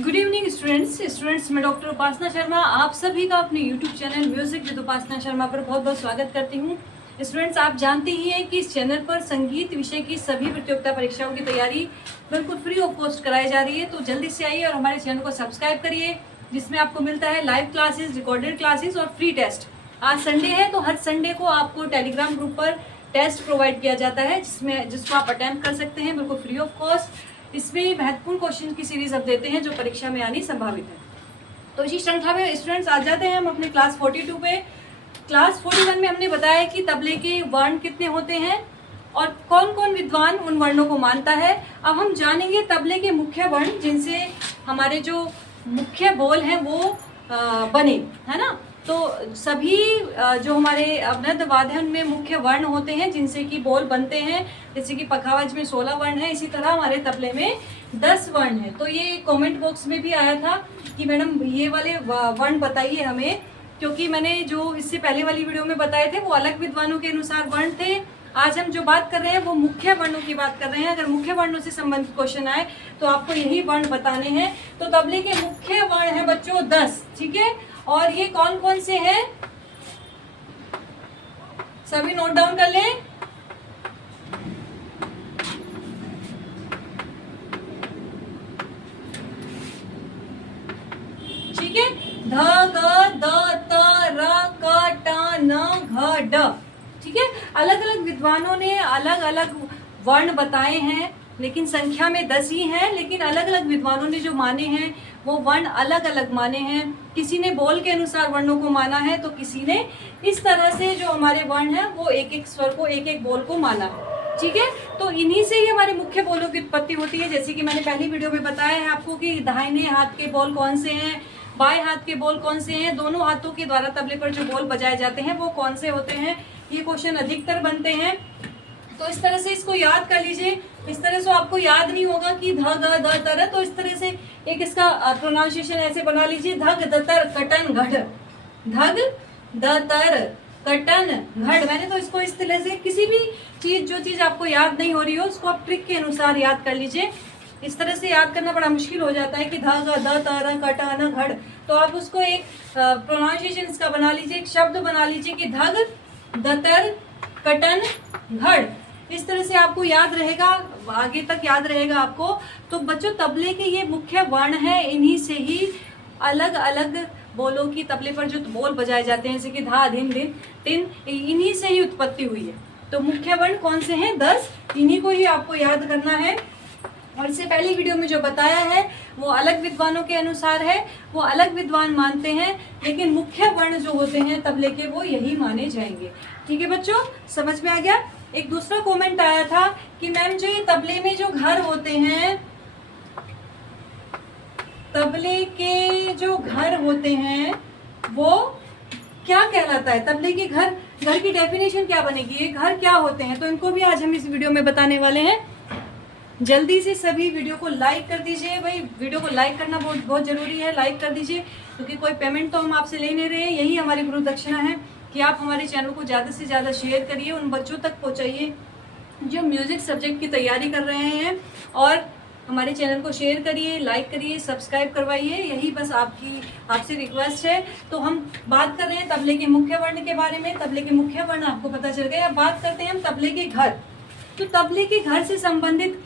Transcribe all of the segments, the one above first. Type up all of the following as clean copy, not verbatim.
Good evening students मैं doctor उपासना शर्मा आप सभी का अपने यूट्यूब चैनल म्यूजिक विद उपासना शर्मा पर बहुत बहुत स्वागत करती हूँ। स्टूडेंट्स, आप जानते ही हैं कि इस चैनल पर संगीत विषय की सभी प्रतियोगिता परीक्षाओं की तैयारी बिल्कुल फ्री ऑफ कॉस्ट कराई जा रही है। तो जल्दी से आइए और हमारे चैनल को सब्सक्राइब करिए, जिसमें आपको मिलता है लाइव क्लासेस, रिकॉर्डेड क्लासेस और फ्री टेस्ट। आज संडे है तो हर संडे को आपको टेलीग्राम ग्रुप पर टेस्ट प्रोवाइड किया जाता है, जिसको आप अटेम्प्ट कर सकते हैं बिल्कुल फ्री ऑफ कॉस्ट। इसमें महत्वपूर्ण क्वेश्चन की सीरीज अब देते हैं जो परीक्षा में आनी संभावित है। तो इसी श्रृंखला में स्टूडेंट्स आ जाते हैं हम अपने क्लास 42 पे। क्लास 41 में हमने बताया कि तबले के वर्ण कितने होते हैं और कौन कौन विद्वान उन वर्णों को मानता है। अब हम जानेंगे तबले के मुख्य वर्ण, जिनसे हमारे जो मुख्य बोल हैं वो बने, है ना। तो सभी जो हमारे अवनद वाद्य हैं उनमें मुख्य वर्ण होते हैं जिनसे कि बोल बनते हैं। जैसे कि पखावज में 16 वर्ण है, इसी तरह हमारे तबले में 10 वर्ण है। तो ये कमेंट बॉक्स में भी आया था कि मैडम ये वाले वर्ण बताइए हमें, क्योंकि मैंने जो इससे पहले वाली वीडियो में बताए थे वो अलग विद्वानों के अनुसार वर्ण थे। आज हम जो बात कर रहे हैं वो मुख्य वर्णों की बात कर रहे हैं। अगर मुख्य वर्णों से संबंधित क्वेश्चन आए तो आपको यही वर्ण बताने हैं। तो तबले के मुख्य वर्ण है बच्चों 10, ठीक है। और ये कौन कौन से हैं, सभी नोट डाउन कर लें। ठीक है, ध ग द त र क ट न घ ड। ठीक है, अलग अलग विद्वानों ने अलग अलग वर्ण बताए हैं, लेकिन संख्या में 10 ही हैं। लेकिन अलग अलग विद्वानों ने जो माने हैं वो वर्ण अलग अलग माने हैं। किसी ने बोल के अनुसार वर्णों को माना है, तो किसी ने इस तरह से जो हमारे वर्ण हैं वो एक एक स्वर को, एक एक बोल को माना है। ठीक है, तो इन्हीं से ही हमारे मुख्य बोलों की उत्पत्ति होती है। जैसे कि मैंने पहली वीडियो में बताया है आपको कि दाहिने हाथ के बोल कौन से हैं, बाएं हाथ के बोल कौन से हैं, दोनों हाथों के द्वारा तबले पर जो बोल बजाए जाते हैं वो कौन से होते हैं। ये क्वेश्चन अधिकतर बनते हैं, तो इस तरह से इसको याद कर लीजिए। इस तरह से आपको याद नहीं होगा कि ध ग द तर, तो इस तरह से एक इसका प्रोनाउंसिएशन ऐसे बना लीजिए, धग दतर कटन घड़, धग दतर कटन घड़। मैंने तो इसको इस तरह से किसी भी जो चीज आपको याद नहीं हो रही हो उसको आप ट्रिक के अनुसार याद कर लीजिए। इस तरह से याद करना बड़ा मुश्किल हो जाता है कि ध ग द तर कटन घड़, तो आप उसको एक प्रोनाउंसिएशन इसका बना लीजिए, एक शब्द बना लीजिए कि धग दतर कटन घड़। इस तरह से आपको याद रहेगा, आगे तक याद रहेगा आपको। तो बच्चों, तबले के ये मुख्य वर्ण हैं, इन्हीं से ही अलग अलग बोलों की तबले पर जो बोल बजाए जाते हैं, जैसे कि धा धिन धिन तिन, इन्हीं से ही उत्पत्ति हुई है। तो मुख्य वर्ण कौन से हैं? 10, इन्हीं को ही आपको याद करना है। और इससे पहली वीडियो में जो बताया है वो अलग विद्वानों के अनुसार है, वो अलग विद्वान मानते हैं, लेकिन मुख्य वर्ण जो होते हैं तबले के वो यही माने जाएंगे। ठीक है बच्चों, समझ में आ गया। एक दूसरा कमेंट आया था कि मैम जो ये तबले में जो घर होते हैं, तबले के जो घर होते हैं वो क्या कहलाता है? तबले के घर की डेफिनेशन क्या बनेगी, ये घर क्या होते हैं? तो इनको भी आज हम इस वीडियो में बताने वाले हैं। जल्दी से सभी वीडियो को लाइक कर दीजिए। भाई, वीडियो को लाइक करना बहुत बहुत जरूरी है, लाइक कर दीजिए, क्योंकि कोई पेमेंट तो हम आपसे ले नहीं रहे हैं। यही हमारी गुरु दक्षिणा है कि आप हमारे चैनल को ज़्यादा से ज़्यादा शेयर करिए, उन बच्चों तक पहुँचाइए जो म्यूज़िक सब्जेक्ट की तैयारी कर रहे हैं। और हमारे चैनल को शेयर करिए, लाइक करिए, सब्सक्राइब करवाइए, यही बस आपसे रिक्वेस्ट है। तो हम बात कर रहे हैं तबले के मुख्य वर्ण के बारे में। तबले के मुख्य वर्ण आपको पता चल गया। अब बात करते हैं हम तबले के घर। तो तबले के घर से संबंधित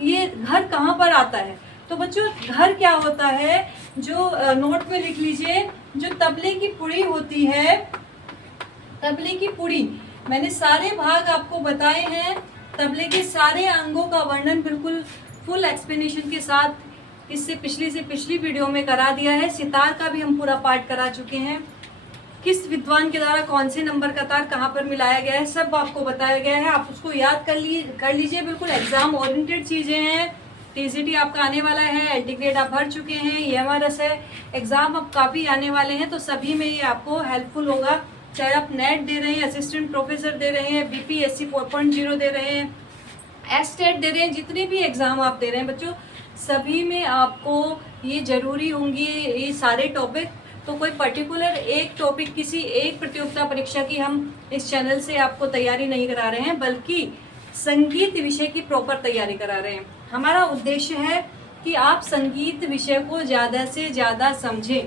ये घर कहाँ पर आता है? तो बच्चों, घर क्या होता है, जो नोट में लिख लीजिए, जो तबले की पुड़ी होती है, तबले की पुड़ी, मैंने सारे भाग आपको बताए हैं। तबले के सारे अंगों का वर्णन बिल्कुल फुल एक्सप्लेनेशन के साथ इससे पिछली वीडियो में करा दिया है। सितार का भी हम पूरा पार्ट करा चुके हैं, किस विद्वान के द्वारा कौन से नंबर का तार कहाँ पर मिलाया गया है, सब आपको बताया गया है। आप उसको याद कर लीजिए। बिल्कुल एग्जाम ओरिएंटेड चीज़ें हैं। टीसीटी आपका आने वाला है, एल्टी ग्रेड आप भर चुके हैं, EMRS है, एग्जाम अब काफ़ी आने वाले हैं, तो सभी में ये आपको हेल्पफुल होगा। चाहे आप नेट दे रहे हैं, असिस्टेंट प्रोफेसर दे रहे हैं, BPSC 4.0 दे रहे हैं, एस्टेट दे रहे हैं, जितने भी एग्ज़ाम आप दे रहे हैं बच्चों, सभी में आपको ये ज़रूरी होंगे ये सारे टॉपिक। तो कोई पर्टिकुलर एक टॉपिक, किसी एक प्रतियोगिता परीक्षा की हम इस चैनल से आपको तैयारी नहीं करा रहे हैं, बल्कि संगीत विषय की प्रॉपर तैयारी करा रहे हैं। हमारा उद्देश्य है कि आप संगीत विषय को ज़्यादा से ज़्यादा समझें।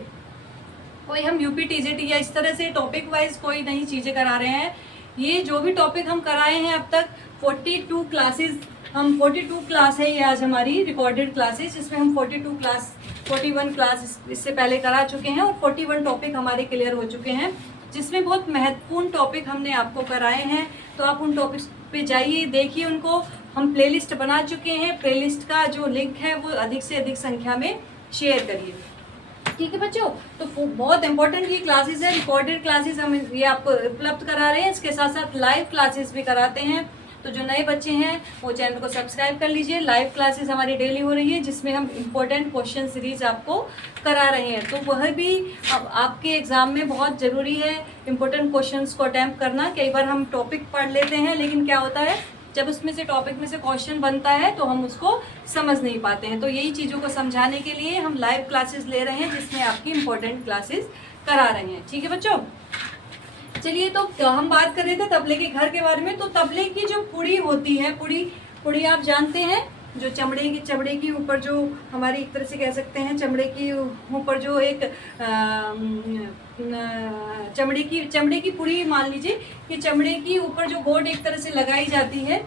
कोई हम यूपी टीजीटी या इस तरह से टॉपिक वाइज कोई नई चीज़ें करा रहे हैं। ये जो भी टॉपिक हम कराए हैं अब तक 42 क्लासेस, हम 42 क्लास है ये आज हमारी रिकॉर्डेड क्लासेस, जिसमें हम 42 क्लास 41 क्लास इससे पहले करा चुके हैं और 41 टॉपिक हमारे क्लियर हो चुके हैं, जिसमें बहुत महत्वपूर्ण टॉपिक हमने आपको कराए हैं। तो आप उन टॉपिक्स पे जाइए, देखिए उनको। हम प्लेलिस्ट बना चुके हैं, प्लेलिस्ट का जो लिंक है वो अधिक से अधिक संख्या में शेयर करिए, ठीक है बच्चों। तो बहुत इंपॉर्टेंट ये क्लासेस है, रिकॉर्डेड क्लासेस हम ये आपको उपलब्ध करा रहे हैं। इसके साथ साथ लाइव क्लासेस भी कराते हैं। तो जो नए बच्चे हैं वो चैनल को सब्सक्राइब कर लीजिए। लाइव क्लासेस हमारी डेली हो रही है, जिसमें हम इम्पोर्टेंट क्वेश्चन सीरीज आपको करा रहे हैं। तो वह भी अब आपके एग्ज़ाम में बहुत ज़रूरी है, इम्पोर्टेंट क्वेश्चंस को अटैम्प्ट करना। कई बार हम टॉपिक पढ़ लेते हैं, लेकिन क्या होता है जब उसमें से टॉपिक में से क्वेश्चन बनता है तो हम उसको समझ नहीं पाते हैं। तो यही चीज़ों को समझाने के लिए हम लाइव क्लासेस ले रहे हैं, जिसमें आपकी इम्पोर्टेंट क्लासेस करा रहे हैं, ठीक है बच्चों। चलिए, तो हम बात कर रहे थे तबले के घर के बारे में। तो तबले की जो पुड़ी होती है, पुड़ी आप जानते हैं, जो चमड़े की ऊपर जो हमारी एक तरह से कह सकते हैं चमड़े की ऊपर जो एक चमड़े की पुड़ी मान लीजिए कि चमड़े की ऊपर जो बोर्ड एक तरह से लगाई जाती है,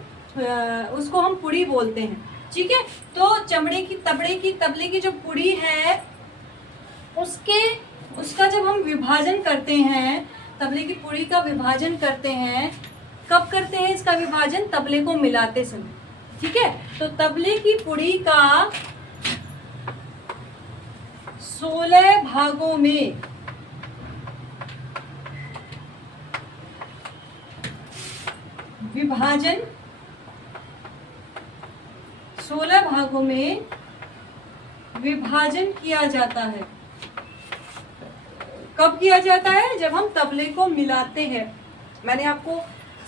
उसको हम पुड़ी बोलते हैं, ठीक है। तो तबले की जो पुड़ी है उसका जब हम विभाजन करते हैं, तबले की पुड़ी का विभाजन करते हैं, कब करते हैं इसका विभाजन? तबले को मिलाते समय, ठीक है। तो तबले की पुड़ी का 16 भागों में विभाजन, 16 भागों में विभाजन किया जाता है। कब किया जाता है? जब हम तबले को मिलाते हैं। मैंने आपको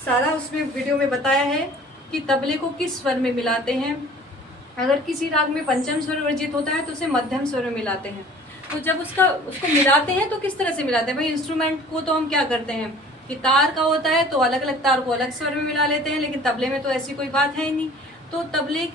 सारा उसमें वीडियो में बताया है कि तबले को किस स्वर में मिलाते हैं। अगर किसी राग में पंचम स्वर वर्जित होता है तो उसे मध्यम स्वर में मिलाते हैं। तो जब उसको मिलाते हैं तो किस तरह से मिलाते हैं भाई? इंस्ट्रूमेंट को तो हम क्या करते हैं कि तार का होता है तो अलग अलग तार को अलग स्वर में मिला लेते हैं, लेकिन तबले में तो ऐसी कोई बात है ही नहीं। तो तबले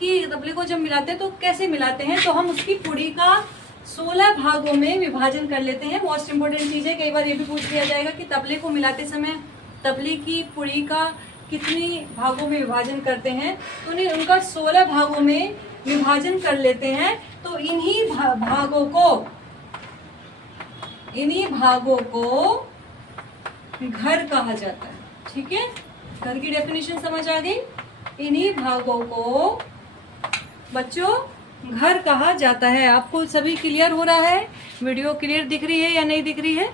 को जब मिलाते हैं तो कैसे मिलाते हैं? तो हम उसकी पुड़ी का 16 भागों में विभाजन कर लेते हैं। मोस्ट इंपोर्टेंट चीज़ है, कई बार ये भी पूछ लिया जाएगा कि तबले को मिलाते समय तबले की पुड़ी का कितनी भागों में विभाजन करते हैं? तो उनका 16 भागों में विभाजन कर लेते हैं। तो इन्हीं भागों को घर कहा जाता है, ठीक है। घर की डेफिनेशन समझ आ गई? इन्हीं भागों को बच्चों घर कहा जाता है। आपको सभी क्लियर हो रहा है? वीडियो क्लियर दिख रही है या नहीं दिख रही है?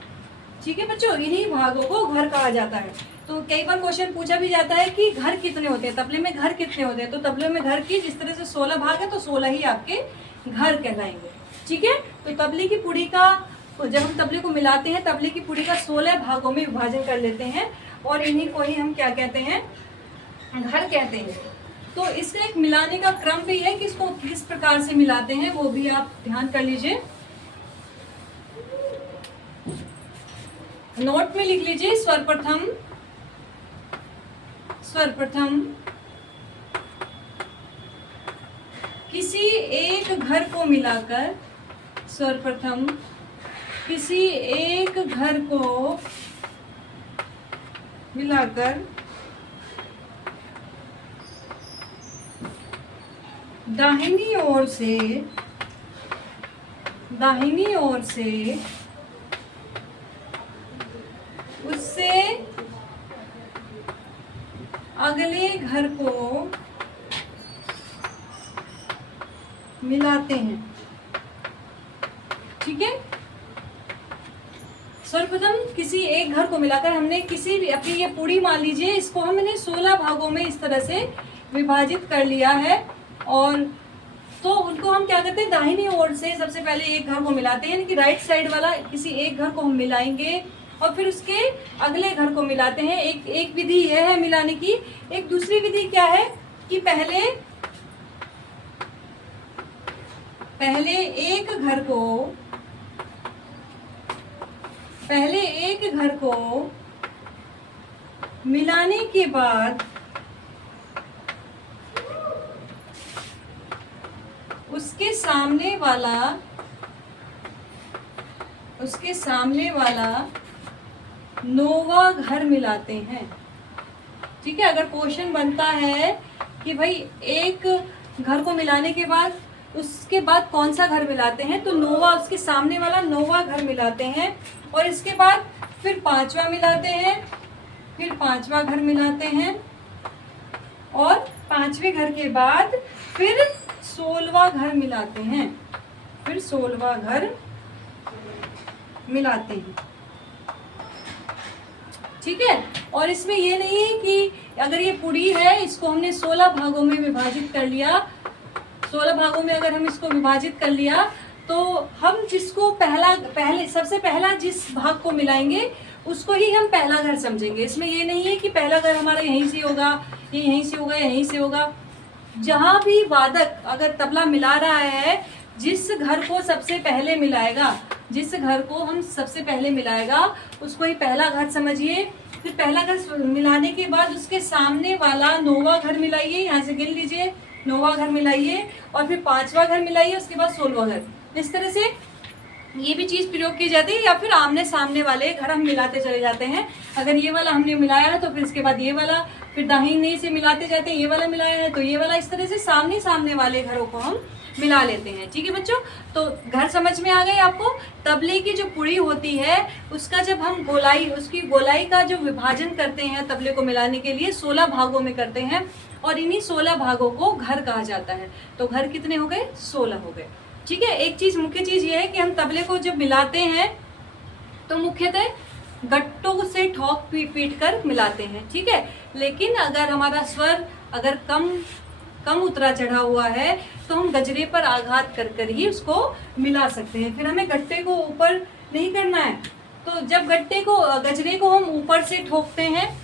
ठीक है बच्चों, इन्हीं भागों को घर कहा जाता है। तो कई बार क्वेश्चन पूछा भी जाता है कि घर कितने होते हैं, तबले में घर कितने होते हैं? तो तबले में घर की जिस तरह से 16 भाग है तो 16 ही आपके घर कहलाएंगे, ठीक है। तो तबले की पुड़ी का जब हम तबले को मिलाते हैं, तबले की पुड़ी का 16 भागों में विभाजन कर लेते हैं और इन्हीं को ही हम क्या कहते हैं? घर कहते हैं। तो इसका एक मिलाने का क्रम भी है कि इसको किस प्रकार से मिलाते हैं, वो भी आप ध्यान कर लीजिए। नोट में लिख लीजिए। सर्वप्रथम किसी एक घर को मिलाकर, सर्वप्रथम किसी एक घर को मिलाकर दाहिनी ओर से उससे अगले घर को मिलाते हैं, ठीक है। सर्वप्रथम किसी एक घर को मिलाकर हमने किसी भी अपनी ये पूरी मान लीजिए, इसको हमने 16 भागों में इस तरह से विभाजित कर लिया है। और तो उनको हम क्या करते हैं? दाहिनी ओर से सबसे पहले एक घर को मिलाते हैं, यानी कि राइट साइड वाला किसी एक घर को हम मिलाएंगे और फिर उसके अगले घर को मिलाते हैं। एक विधि यह है मिलाने की। एक दूसरी विधि क्या है कि पहले एक घर को मिलाने के बाद उसके सामने वाला नोवा घर मिलाते हैं। ठीक है, अगर क्वेश्चन बनता है कि भाई एक घर को मिलाने के बाद उसके बाद कौन सा घर मिलाते हैं, तो नोवा, उसके सामने वाला नोवा घर मिलाते हैं, और इसके बाद फिर पांचवा मिलाते हैं, फिर पांचवा घर मिलाते हैं, और पांचवे घर के बाद फिर 16वां घर मिलाते हैं, फिर 16वां घर मिलाते हैं। ठीक है, और इसमें ये नहीं है कि अगर ये पूरी है, इसको हमने 16 भागों में विभाजित कर लिया, 16 भागों में अगर हम इसको विभाजित कर लिया, तो हम जिसको सबसे पहला जिस भाग को मिलाएंगे उसको ही हम पहला घर समझेंगे। इसमें ये नहीं है कि पहला घर हमारा यहीं से होगा, ये यहीं से होगा, यहीं से होगा। जहाँ भी वादक अगर तबला मिला रहा है, जिस घर को सबसे पहले मिलाएगा, जिस घर को हम सबसे पहले मिलाएगा उसको ही पहला घर समझिए। फिर पहला घर मिलाने के बाद उसके सामने वाला नौवा घर मिलाइए, यहाँ से गिन लीजिए, नौवा घर मिलाइए, और फिर पांचवा घर मिलाइए, उसके बाद 16वां घर। इस तरह से ये भी चीज़ प्रयोग की जाती है। या फिर आमने सामने वाले घर हम मिलाते चले जाते हैं। अगर ये वाला हमने मिलाया है तो फिर इसके बाद ये वाला, फिर दाहिने से मिलाते जाते हैं, ये वाला मिलाया है तो ये वाला, इस तरह से सामने सामने वाले घरों को हम मिला लेते हैं। ठीक है बच्चों, तो घर समझ में आ गए आपको। तबले की जो पुड़ी होती है उसका जब हम उसकी गोलाई का जो विभाजन करते हैं तबले को मिलाने के लिए 16 भागों में करते हैं, और इन्हीं 16 भागों को घर कहा जाता है। तो घर कितने हो गए? 16 हो गए। ठीक है, एक चीज, मुख्य चीज ये है कि हम तबले को जब मिलाते हैं तो मुख्यतः गट्टों से ठोक पीट कर मिलाते हैं। ठीक है, लेकिन अगर हमारा स्वर अगर कम उतरा चढ़ा हुआ है तो हम गजरे पर आघात कर कर ही उसको मिला सकते हैं। फिर हमें गट्टे को ऊपर नहीं करना है। तो जब गजरे को हम ऊपर से ठोकते हैं,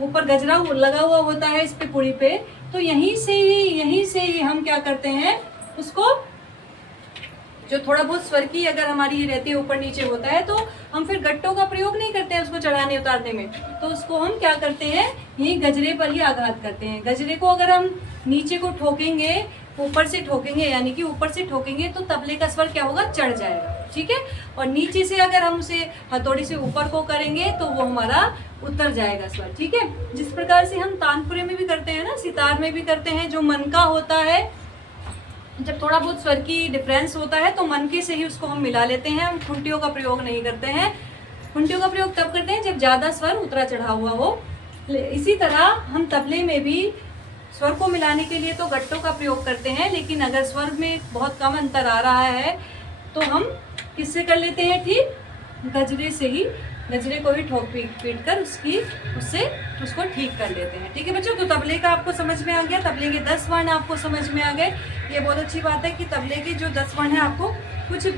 ऊपर गजरा लगा हुआ होता है इस पे पुड़ी पे, तो यहीं से ही हम क्या करते हैं, उसको जो थोड़ा बहुत स्वर की अगर हमारी ये रहती है ऊपर नीचे होता है, तो हम फिर गट्टों का प्रयोग नहीं करते हैं उसको चढ़ाने उतारने में। तो उसको हम क्या करते हैं, यही गजरे पर ही आघात करते हैं। गजरे को अगर हम नीचे को ठोकेंगे, ऊपर से ठोकेंगे, यानी कि ऊपर से ठोकेंगे तो तबले का स्वर क्या होगा, चढ़ जाएगा। ठीक है, और नीचे से अगर हम उसे हथौड़ी से ऊपर को करेंगे तो वो हमारा उतर जाएगा स्वर। ठीक है, जिस प्रकार से हम तानपुरे में भी करते हैं ना, सितार में भी करते हैं, जो मनका होता है, जब थोड़ा बहुत स्वर की डिफरेंस होता है तो मनके से ही उसको हम मिला लेते हैं। हम खुंटियों का प्रयोग नहीं करते हैं। खुंटियों का प्रयोग तब करते हैं जब ज़्यादा स्वर उतरा चढ़ा हुआ हो। इसी तरह हम तबले में भी स्वर को मिलाने के लिए तो गट्टों का प्रयोग करते हैं, लेकिन अगर स्वर में बहुत कम अंतर आ रहा है तो हम किससे कर लेते हैं, ठीक गजरे से ही, गजरे को ही ठोक पीट कर उससे उसको ठीक कर लेते हैं। ठीक है बच्चों, तो तबले का आपको समझ में आ गया, तबले के 10 वर्ण आपको समझ में आ गए। ये बहुत अच्छी बात है कि तबले के जो 10 वर्ण है, आपको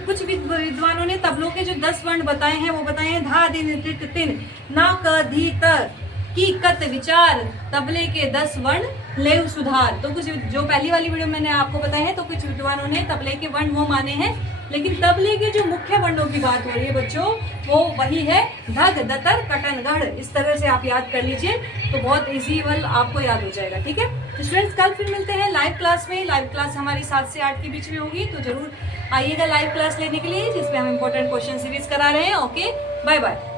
कुछ विद्वानों ने तबलों के जो 10 वर्ण बताए हैं वो बताए हैं धा दिन टिट तिन ना क धी त की कत विचार, तबले के 10 वर्ण ले सुधार। तो कुछ जो पहली वाली वीडियो मैंने आपको बताया है, तो कुछ विद्वानों ने तबले के वर्ण वो माने हैं, लेकिन तबले के जो मुख्य वर्णों की बात हो रही है बच्चों, वो वही है धग दतर कटन गढ़। इस तरह से आप याद कर लीजिए तो बहुत इजी वल आपको याद हो जाएगा। ठीक है, तो स्टूडेंट्स कल फिर मिलते हैं लाइव क्लास में। लाइव क्लास हमारी 7 से 8 के बीच में होगी, तो जरूर आइएगा लाइव क्लास लेने के लिए, जिसमें हम इंपॉर्टेंट क्वेश्चन सीरीज करा रहे हैं। Okay, bye bye.